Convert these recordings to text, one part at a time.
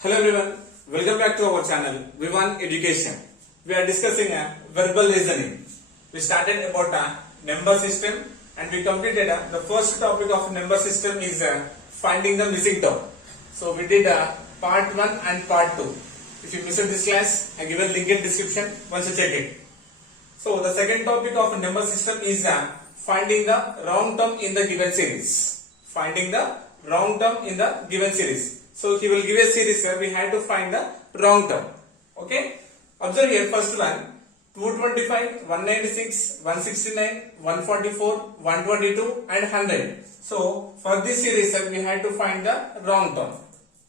Hello everyone, welcome back to our channel Vivan Education. We are discussing verbal reasoning. We started about a number system and we completed the first topic of number system is finding the missing term. So we did part 1 and part 2. If you missed this class, I give a link in description once you check it. So the second topic of number system is finding the wrong term in the given series. Finding the wrong term in the given series. So he will give a series where we have to find the wrong term. Okay. Observe here first one 225, 196, 169, 144, 122 and 100. So for this series we have to find the wrong term.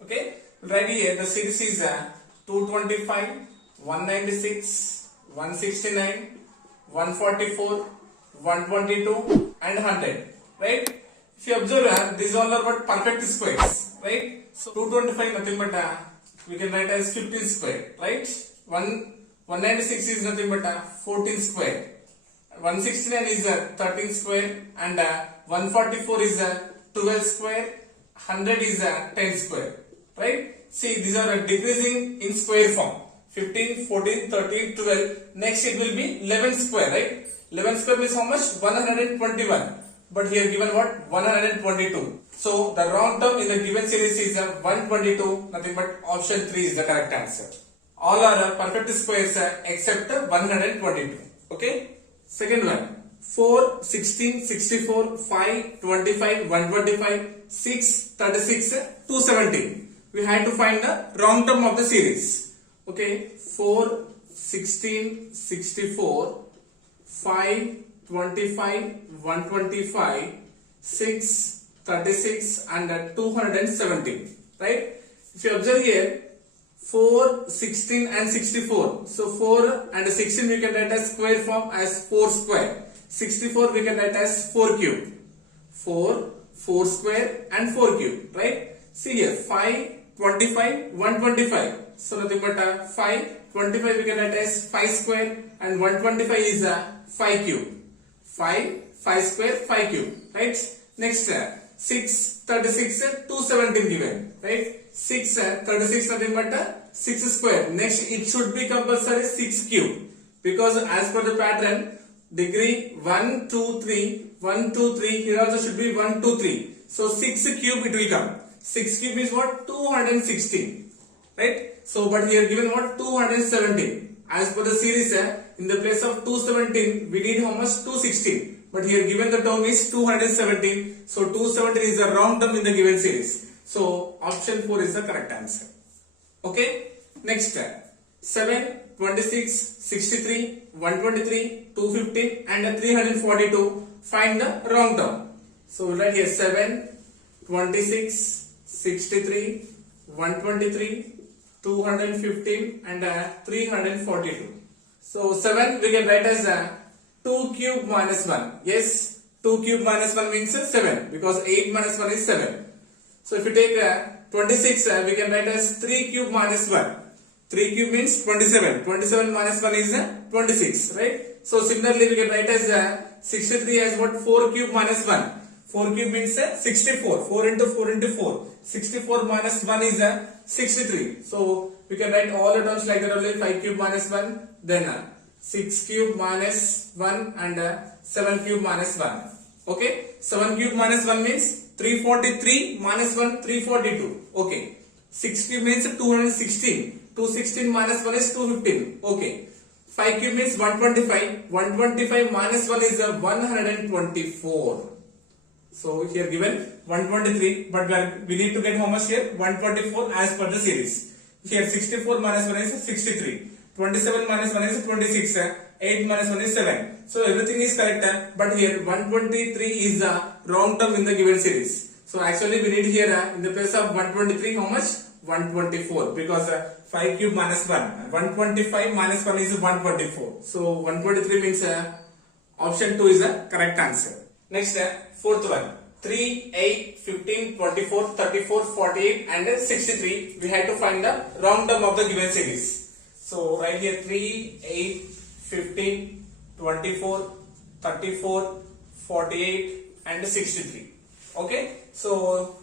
Okay. Right here the series is 225, 196, 169, 144, 122 and 100. Right. If you observe these all are what perfect squares. Right. So 225 nothing but we can write as 15 square, right? 196 is nothing but 14 square. 169 is 13 square and 144 is 12 square. 100 is 10 square, right? See, these are decreasing in square form. 15, 14, 13, 12. Next it will be 11 square, right? 11 square means how much? 121. But here given what? 122. So the wrong term in the given series is 122. Nothing but option 3 is the correct answer. All are perfect squares except 122. Okay. Second one. 4, 16, 64, 5, 25, 125, 6, 36, 217. We had to find the wrong term of the series. Okay. 4, 16, 64, 5, 25, 125, 6, 36 and 217. Right? If you observe here 4, 16 and 64. So 4 and 16 we can write as square form as 4 square. 64 we can write as 4 cube. 4, 4 square and 4 cube. Right? See here 5, 25, 125. So nothing but 5, 25 we can write as 5 square and 125 is 5 cube. 5 square, 5 cube, right? Next, 6, 36, 217 given, right? 6, 36 nothing but 6 square. Next, it should be compulsory 6 cube. Because as per the pattern, degree 1, 2, 3, 1, 2, 3, here also should be 1, 2, 3. So 6 cube it will come. 6 cube is what? 216, right? So, but here given what? 217. As per the series, in the place of 217, we need how much? 216. But here given the term is 217. So 217 is the wrong term in the given series. So option 4 is the correct answer. Okay. Next, 7, 26, 63, 123, 215 and 342. Find the wrong term. So we'll write here 7, 26, 63, 123, 215 and 342. So 7 we can write as 2 cube minus 1. Yes, 2 cube minus 1 means 7 because 8 minus 1 is 7. So if you take 26 we can write as 3 cube minus 1. 3 cube means 27. 27 minus 1 is 26, right? So similarly we can write as 63 as what? 4 cube minus 1. 4 cube means 64. 4 into 4 into 4. 64 minus 1 is 63. So we can write all the terms like that only. 5 cube minus 1. Then 6 cube minus 1 and 7 cube minus 1. Okay. 7 cube minus 1 means 343 minus 1 342. Okay. 6 cube means 216. 216 minus 1 is 215. Okay. 5 cube means 125. 125 minus 1 is 124. So here given 123, but we need to get how much here? 124 as per the series. Here 64 minus 1 is 63. 27 minus 1 is 26. 8 minus 1 is 7. So everything is correct, but here 123 is the wrong term in the given series. So actually we need here in the place of 123 how much? 124 because 5 cube minus 1. 125 minus 1 is 124. So 123 means option 2 is the correct answer. Next, fourth one. 3, 8, 15, 24, 34, 48 and 63. We had to find the wrong term of the given series. So right here 3, 8, 15, 24, 34, 48 and 63. Okay. So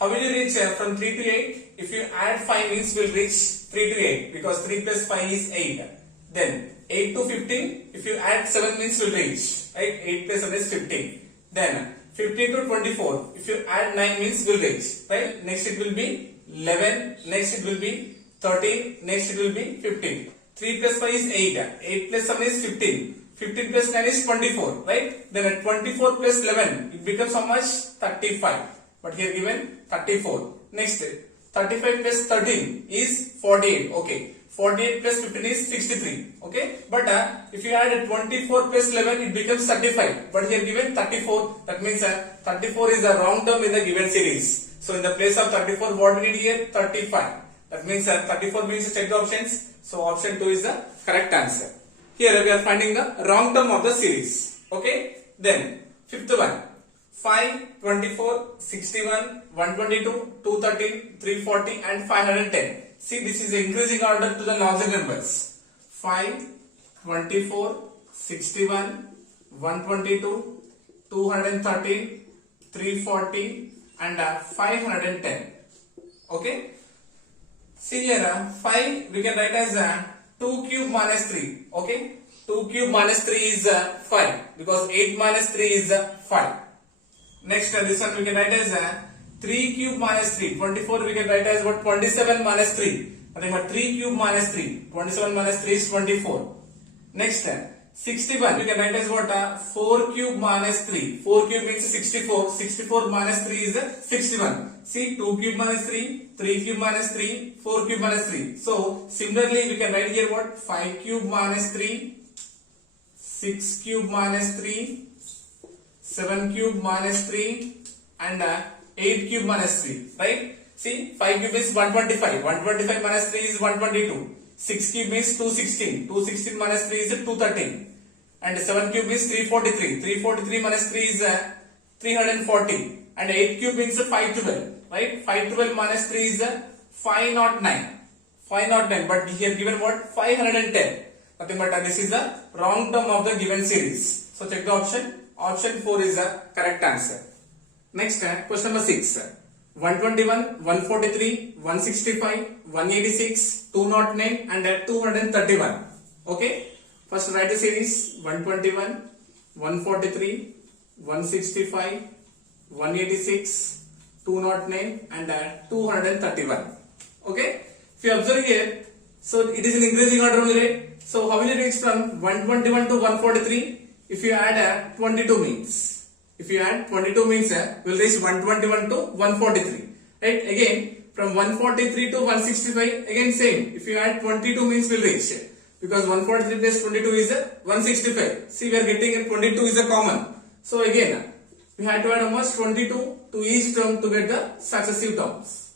how will you reach from 3 to 8? if you add 5 means we'll reach 3 to 8 because 3 plus 5 is 8. Then 8 to 15, if you add 7 means we'll reach, right? 8 plus 7 is 15. Then 15 to 24, if you add 9 means we'll reach, right? Next it will be 11, next it will be 13, next it will be 15. 3 plus 5 is 8, 8 plus 7 is 15, 15 plus 9 is 24, right? Then at 24 plus 11, it becomes how much? 35. But here given 34. Next, 35 plus 13 is 48, okay. 48 plus 15 is 63, okay. But if you add 24 plus 11, it becomes 35. But here given 34, that means 34 is a wrong term in the given series. So in the place of 34, what we need here? 35. That means 34 means check the options. So option 2 is the correct answer. Here we are finding the wrong term of the series. Okay. Then fifth one. 5, 24, 61, 122, 213, 340 and 510. See, this is increasing order to the logic numbers. 5, 24, 61, 122, 213, 340 and 510. Okay. See here, 5 we can write as 2 cube minus 3. Okay. 2 cube minus 3 is 5 because 8 minus 3 is 5. Next, this one we can write as 3 cube minus 3. 24 we can write as what? 27 minus 3. Nothing but 3 cube minus 3. 27 minus 3 is 24. Next, 61 we can write as what? 4 cube minus 3. 4 cube means 64. 64 minus 3 is 61. See, 2 cube minus 3, 3 cube minus 3, 4 cube minus 3. So, similarly we can write here what? 5 cube minus 3, 6 cube minus 3, 7 cube minus 3 and 8 cube minus 3, right? See, 5 cube is 125, 125 minus 3 is 122, 6 cube means 216, 216 minus 3 is 213 and 7 cube is 343, 343 minus 3 is 340 and 8 cube means 512, right? 512 minus 3 is 509, 509, but here given what? 510, nothing but this is the wrong term of the given series. So check the option. Option 4 is the correct answer. Next, question number 6. 121, 143, 165, 186, 209 and 231. Okay. First write the series 121, 143, 165, 186, 209 and 231. Okay. If you observe here, so it is in increasing order only, right? So how will you reach from 121 to 143? If you add 22 means, if you add 22 means, we'll reach 121 to 143. Right? Again, from 143 to 165, again same. If you add 22 means we'll reach. Because 143 plus 22 is 165. See, we are getting 22 is a common. So again, we had to add almost 22 to each term to get the successive terms.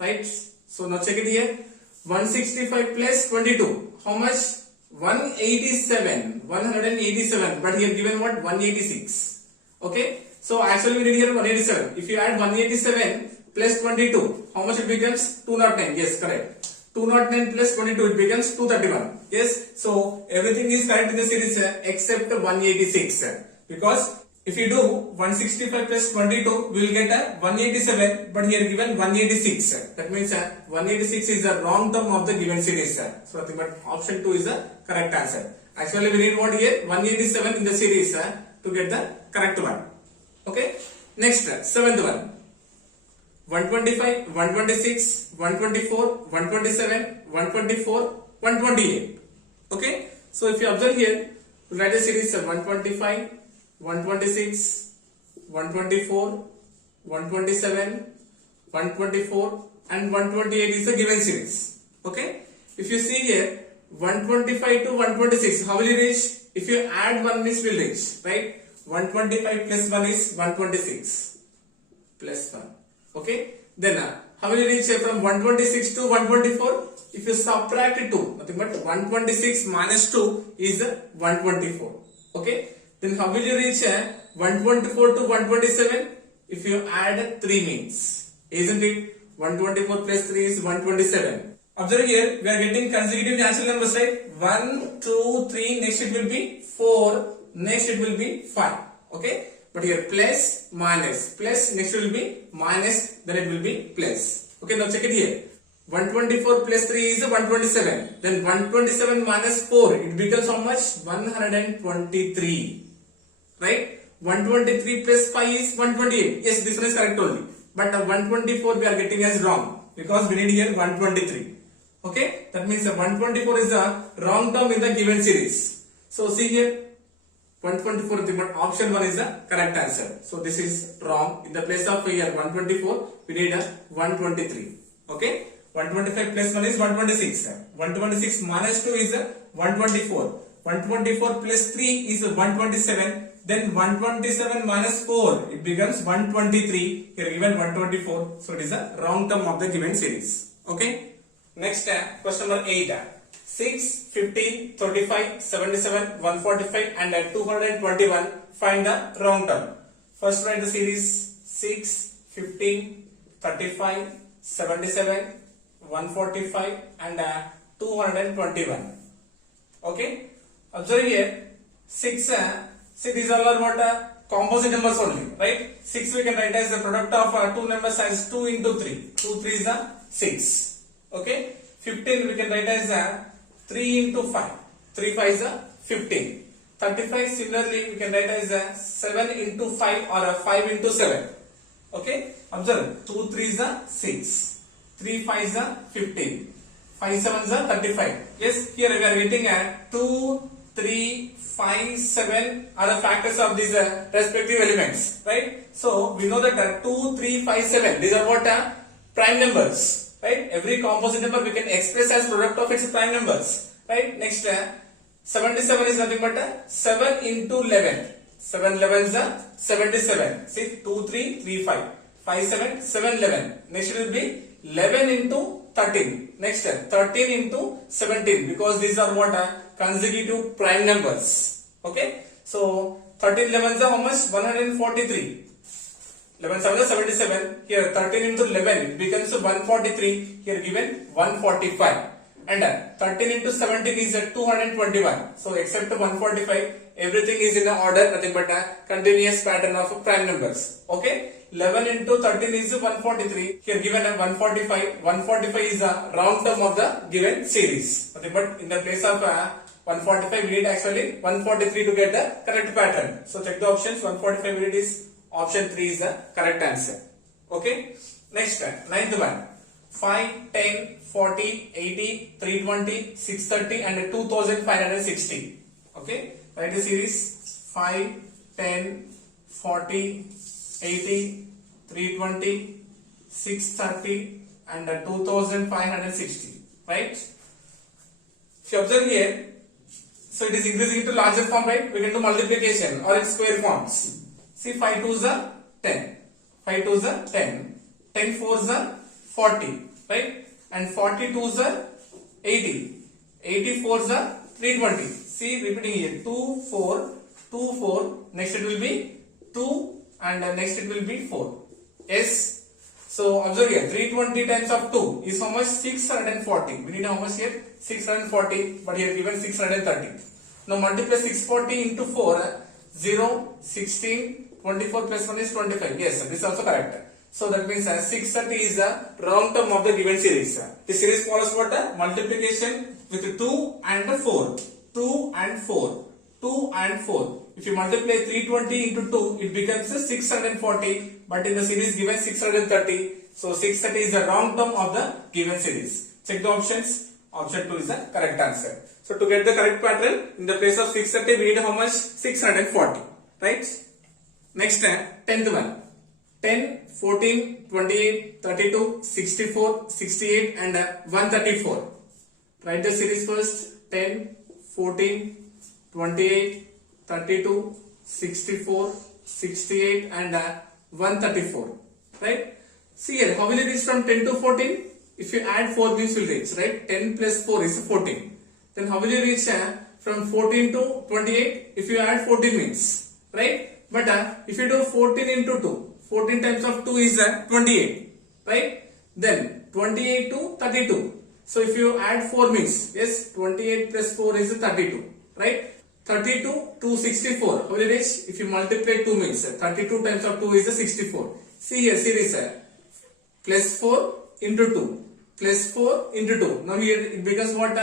Right? So now check it here. 165 plus 22. How much? 187, but here given what? 186. Okay, so actually we need here 187. If you add 187 plus 22, how much it becomes? 209. Yes, correct. 209 plus 22, it becomes 231. Yes, so everything is correct in the series except 186. Because if you do 165 plus 22, we will get a 187, but here given 186. That means 186 is the wrong term of the given series. So nothing but option 2 is the correct answer. Actually, we need what here? 187 in the series to get the correct one. Okay. Next, seventh one. 125, 126, 124, 127, 124, 128. Okay. So if you observe here, we write the series 125, 126, 124, 127, 124 and 128 is the given series. Okay. If you see here 125 to 126, how will you reach? If you add 1 means will reach, right? 125 plus 1 is 126 plus 1. Okay. Then how will you reach from 126 to 124? If you subtract 2, nothing but 126 minus 2 is 124. Okay. Then how will you reach 124 to 127? If you add 3 means, isn't it? 124 plus 3 is 127. Observe here, we are getting consecutive natural numbers, right? 1, 2, 3, next it will be 4, next it will be 5. Okay. but here plus minus plus next will be minus, then it will be plus. Okay, now check it here. 124 plus 3 is 127. Then 127 minus 4, it becomes how much? 123. Right? 123 plus 5 is 128. Yes, this one is correct only. But 124 we are getting as wrong because we need here 123. Okay? That means 124 is the wrong term in the given series. So see here, 124 is the option 1 is the correct answer. So this is wrong. In the place of here 124, we need a 123. Okay? 125 plus 1 is 126. 126 minus 2 is 124. 124 plus 3 is 127. Then 127 minus 4, it becomes 123. Here given 124. So it is the wrong term of the given series. Okay. Next question number 8. 6, 15, 35, 77, 145 and 221. Find the wrong term. First write the series 6, 15, 35, 77, 145 and 221. Okay. Observe here 6. See, these all are what composite numbers only, right? 6 we can write as the product of two numbers as 2 into 3. 2 3 is 6. Okay. 15 we can write as 3 into 5. 3 5 is 15. 35 similarly we can write as 7 into 5 or 5 into 7. Okay. Observe 2 3 is 6. 3 5 is 15. 5 7 is 35. Yes, here we are getting 2 3 5 7 are the factors of these respective elements, right? So we know that 2 3 5 7 these are what prime numbers, right? Every composite number we can express as product of its prime numbers, right? Next 77 is nothing but 7 into 11. 7 11 is 77. See 2 3 3 5 5 7 7 11. Next it will be 11 into 13. Next 13 into 17 because these are what consecutive prime numbers. Okay. So 13 11 is how much? 143. 11 7 is 77. Here 13 into 11 it becomes 143. Here given 145. And 13 into 17 is 221. So except 145, everything is in order, nothing but a continuous pattern of prime numbers. Okay. 11 into 13 is 143. Here given 145. 145 is a round term of the given series. Nothing but in the place of 145 we need actually 143 to get the correct pattern. So check the options. 145 we need is option 3 is the correct answer. Okay. Next, ninth one. 5, 10, 40, 80, 320, 630 and 2560. Okay. Write the series 5, 10, 40, 80, 320, 630 and 2560. Right. If you observe here, so it is increasing into larger form, right? We can do multiplication or in square forms. See 5 2s are 10. 5 2s are 10. 10 4s are 40. Right? And 42s are 80. 84s are 320. See repeating here 2 4 2 4. Next it will be 2 and next it will be 4. Yes. So observe here 320 times of 2 is how much? 640. We need how much here? 640, but here given 630. Now multiply 640 into 4. 0, 16, 24 plus 1 is 25. Yes, this is also correct. So that means 630 is the wrong term of the given series. This series follows what? Multiplication with 2 and 4. 2 and 4. 2 and 4. If you multiply 320 into 2, it becomes 640. But in the series given 630. So 630 is the wrong term of the given series. Check the options. Option 2 is the correct answer. So to get the correct pattern, in the place of 630, we need how much? 640. Right? Next, 10th one. 10, 14, 28, 32, 64, 68 and 134. Write the series first. 10, 14, 28, 32, 64, 68 and 134. Right? See here, how will it reach from 10 to 14? If you add 4 means will reach, right? 10 plus 4 is 14. Then how will you reach from 14 to 28? If you add 14 means, right? But if you do 14 into 2, 14 times of 2 is 28, right? Then 28 to 32. So if you add 4 means, yes, 28 plus 4 is 32, right? 32 to 64. How will you reach? If you multiply 2 means 32 times of 2 is 64. See here series plus 4 into 2 plus 4 into 2. Now here it becomes what?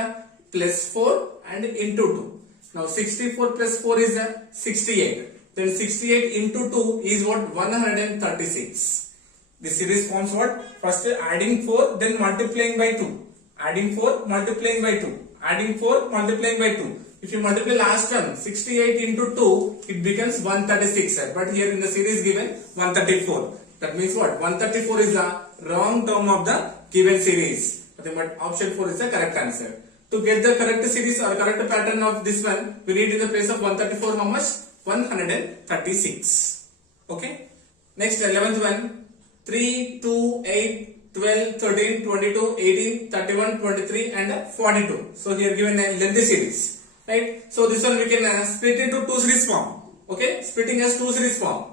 Plus 4 and into 2. Now 64 plus 4 is 68. Then 68 into 2 is what? 136. This series forms what? First adding 4, then multiplying by 2. Adding 4, multiplying by 2. Adding 4, multiplying by 2. If you multiply last term, 68 into 2, it becomes 136. But here in the series given 134. That means what? 134 is the wrong term of the given series. But option 4 is the correct answer. To get the correct series or correct pattern of this one, we need in the place of 134 how much? 136. Okay. Next 11th one. 3, 2, 8, 12, 13, 22, 18, 31, 23 and 42. So here given a lengthy series. Right. So this one we can split into 2 series form. Okay. Splitting as 2 series form.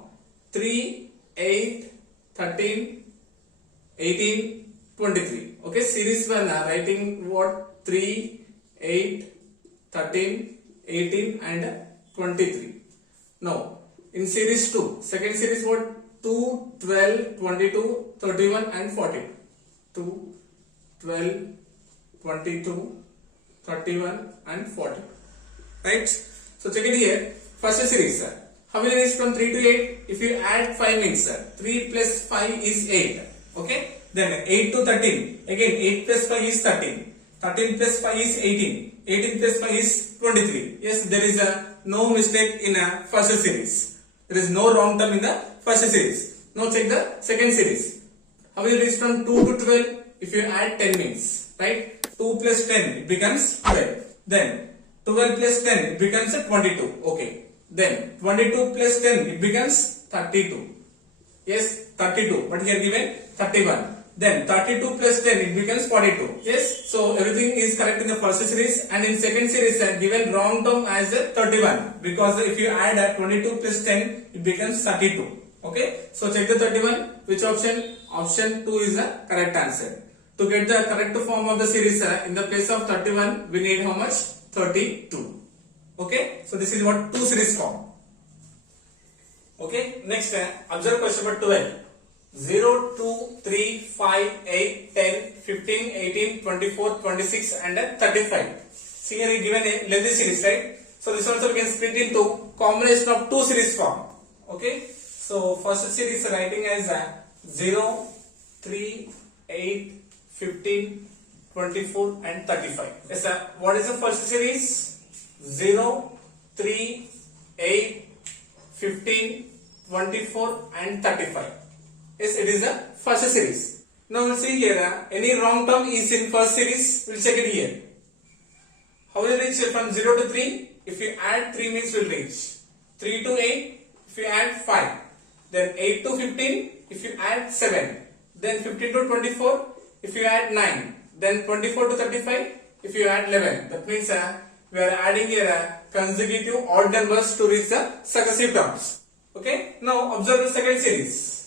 3, 8, 13, 18, 23. Okay. Series 1 writing what? 3, 8, 13, 18 and 23. Now in series 2. Second series what? 2, 12, 22, 31 and 42. 2, 12, 22, 31 and 40. Right? So check it here. First series. How will you reach from 3 to 8? If you add 5 means 3 plus 5 is 8. Okay? Then 8 to 13. Again 8 plus 5 is 13. 13 plus 5 is 18. 18 plus 5 is 23. Yes, there is no mistake in a first series. There is no wrong term in the first series. Now check the second series. How will you reach from 2 to 12? If you add 10 means, right? 2 plus 10 it becomes 12. Then 12 plus 10 it becomes 22. Okay. Then 22 plus 10 it becomes 32. Yes, 32. But here given 31. Then 32 plus 10 it becomes 42. Yes. So everything is correct in the first series, and in second series given wrong term as 31, because if you add 22 plus 10 it becomes 32. Okay. So check the 31. Which option? Option 2 is the correct answer. To get the correct form of the series in the place of 31 we need how much? 32. Okay. So this is what 2 series form. Okay. Next observe question number 12. 0, 2, 3, 5, 8, 10, 15, 18, 24, 26 and 35. See here is given a lengthy series, right? So this also we can split into combination of 2 series form. Okay. So first series writing as 0, 3, 8, 15, 24 and 35. Yes, what is the first series? 0, 3, 8, 15, 24 and 35. Yes, it is the first series. Now we'll see here any wrong term is in first series. We'll check it here. How will you reach from 0 to 3? If you add 3 means we'll reach 3 to 8. If you add 5, then 8 to 15. If you add 7, then 15 to 24. If you add 9, then 24 to 35. If you add 11, that means we are adding here consecutive odd numbers to reach the successive terms. Okay. Now observe the second series.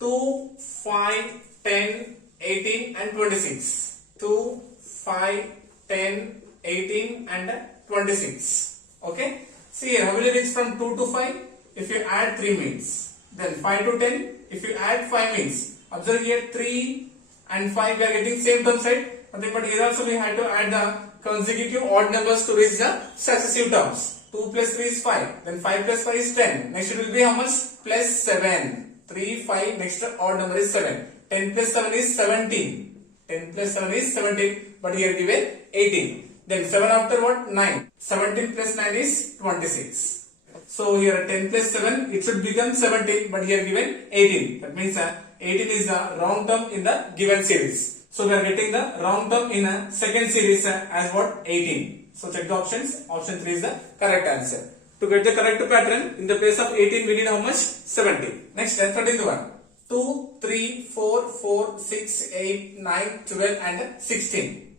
2, 5, 10, 18 and 26. 2, 5, 10, 18 and 26. Okay. See here, how will you reach from 2 to 5? If you add 3 means. Then 5 to 10. If you add 5 means. Observe here 3 and 5 we are getting same term side. But here also we have to add the consecutive odd numbers to reach the successive terms. 2 plus 3 is 5. Then 5 plus 5 is 10. Next it will be how much? Plus 7. 3, 5, next odd number is 7. 10 plus 7 is 17. 10 plus 7 is 17. But here given 18. Then 7 after what? 9. 17 plus 9 is 26. So here 10 plus 7 it should become 17. But here given 18. That means 18 is the wrong term in the given series. So we are getting the wrong term in a second series as what? 18. So check the options. Option 3 is the correct answer. To get the correct pattern, in the place of 18 we need how much? 70. Next 13th one. 2, 3, 4, 4, 6, 8, 9, 12 and 16.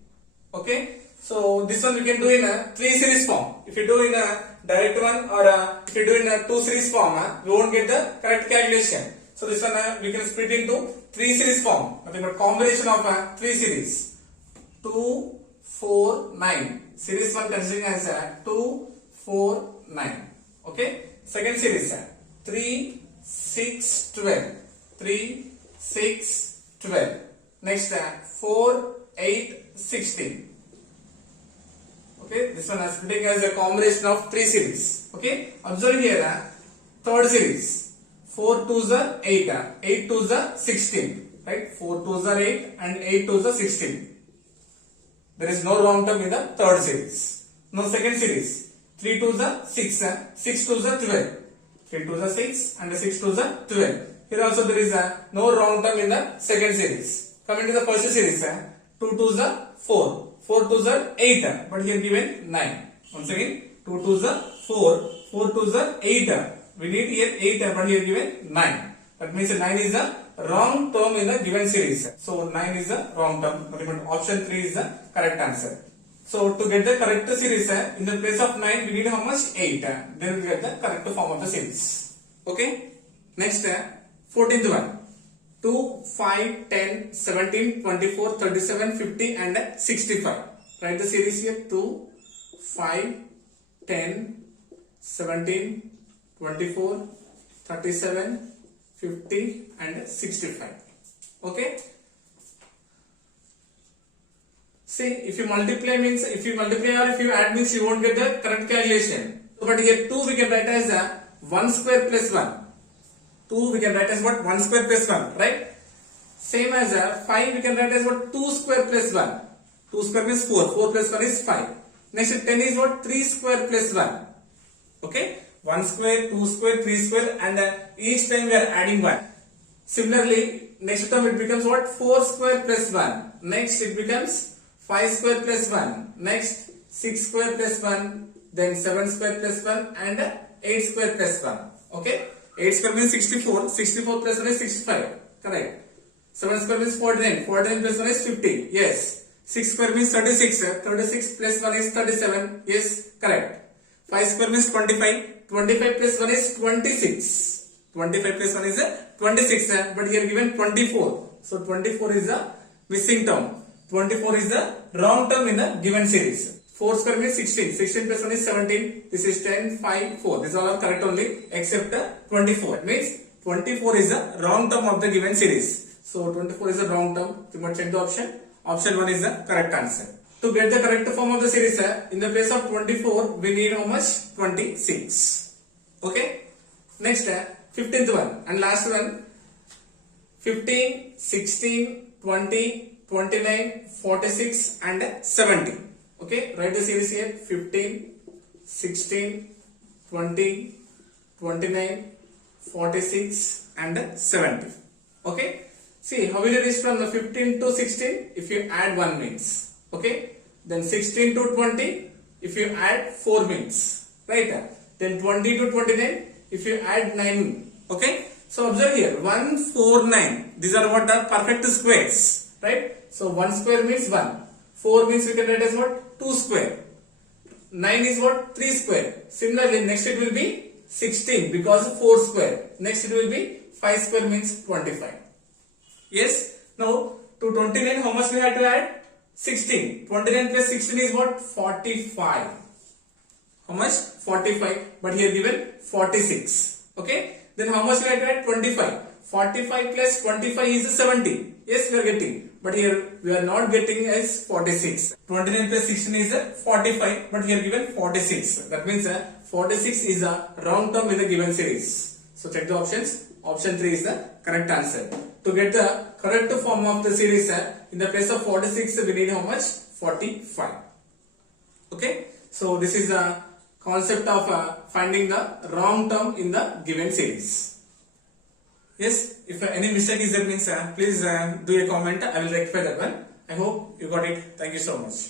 Okay. So this one we can do in a 3 series form. If you do in a direct one or if you do in a 2 series form, we won't get the correct calculation. So this one we can split into 3 series form. Nothing but combination of 3 series. 2, 4, 9. Series 1 considering as 2, 4, 9. Okay. Second series 3, 6, 12. 3, 6, 12. Next 4, 8, 16. Okay, this one is splitting as a combination of 3 series. Okay, observe here third series 4 2s are 8, 8 2s are 16. Right, 4 2s are 8 and 8 2s are 16. There is no wrong term in the third series. Now second series 3 2s are 6, 6 2s are 12. 3 2s are 6 and 6 2s are 12. Here also there is no wrong term in the second series. Coming to the first series 2 2s are 4. 4 2s are 8, but here given 9. Once again, 2 2s are 4, 4 2s are 8. We need here 8, but here given 9. That means 9 is the wrong term in the given series. So 9 is the wrong term. Option 3 is the correct answer. So to get the correct series, in the place of 9, we need how much? 8. Then we will get the correct form of the series. Okay. Next, 14th one. 2, 5, 10, 17, 24, 37, 50 and 65. Write the series here. 2, 5, 10, 17, 24, 37, 50 and 65. Okay. See, if you multiply means, if you multiply or if you add means you won't get the correct calculation. But here 2 we can write as 1 square plus 1. 2 we can write as what? 1 square plus 1, right? Same as 5 we can write as what? 2 square plus 1. 2 square means 4. 4 plus 1 is 5. Next 10 is what? 3 square plus 1. Okay? 1 square, 2 square, 3 square and each time we are adding 1. Similarly, next term it becomes what? 4 square plus 1. Next it becomes 5 square plus 1. Next 6 square plus 1. Then 7 square plus 1 and 8 square plus 1. Okay? 8 square means 64. 64 plus 1 is 65. Correct. 7 square means 49. 49 plus 1 is 50. Yes. 6 square means 36. 36 plus 1 is 37. Yes. Correct. 5 square means 25. 25 plus 1 is 26. 25 plus 1 is 26. But here given 24. So 24 is the missing term. 24 is the wrong term in the given series. 4 square means 16. 16 plus 1 is 17. This is 10, 5, 4. These all are correct only except 24. That means 24 is the wrong term of the given series. So 24 is the wrong term. You must check the option. Option 1 is the correct answer. To get the correct form of the series, in the place of 24, we need how much? 26. Okay. Next, 15th one and last one. 15, 16, 20, 29, 46 and 70. Okay, write the series here. 15, 16, 20, 29, 46 and 70. Okay. See, how will you reach from the 15 to 16? If you add 1 means. Okay. Then 16 to 20, if you add 4 means. Right. Then 20 to 29, if you add 9. Okay. So observe here. 1, 4, 9. These are what are perfect squares. Right. So 1 square means 1. 4 means we can write as what? 2 square. 9 is what? 3 square. Similarly, next it will be 16 because of 4 square. Next it will be 5 square means 25. Yes. Now to 29 how much we have to add? 16. 29 plus 16 is what? 45. How much? 45. But here given 46. Okay. Then how much we have to add? 25. 45 plus 25 is 70. Yes, we are getting. But here we are not getting as 46. 29 plus 16 is 45. But here given 46. That means 46 is a wrong term in the given series. So check the options. Option 3 is the correct answer. To get the correct form of the series, in the place of 46, we need how much? 45. Okay. So this is the concept of finding the wrong term in the given series. Yes, if any mistake is there means please do a comment. I will rectify that one. I hope you got it. Thank you so much.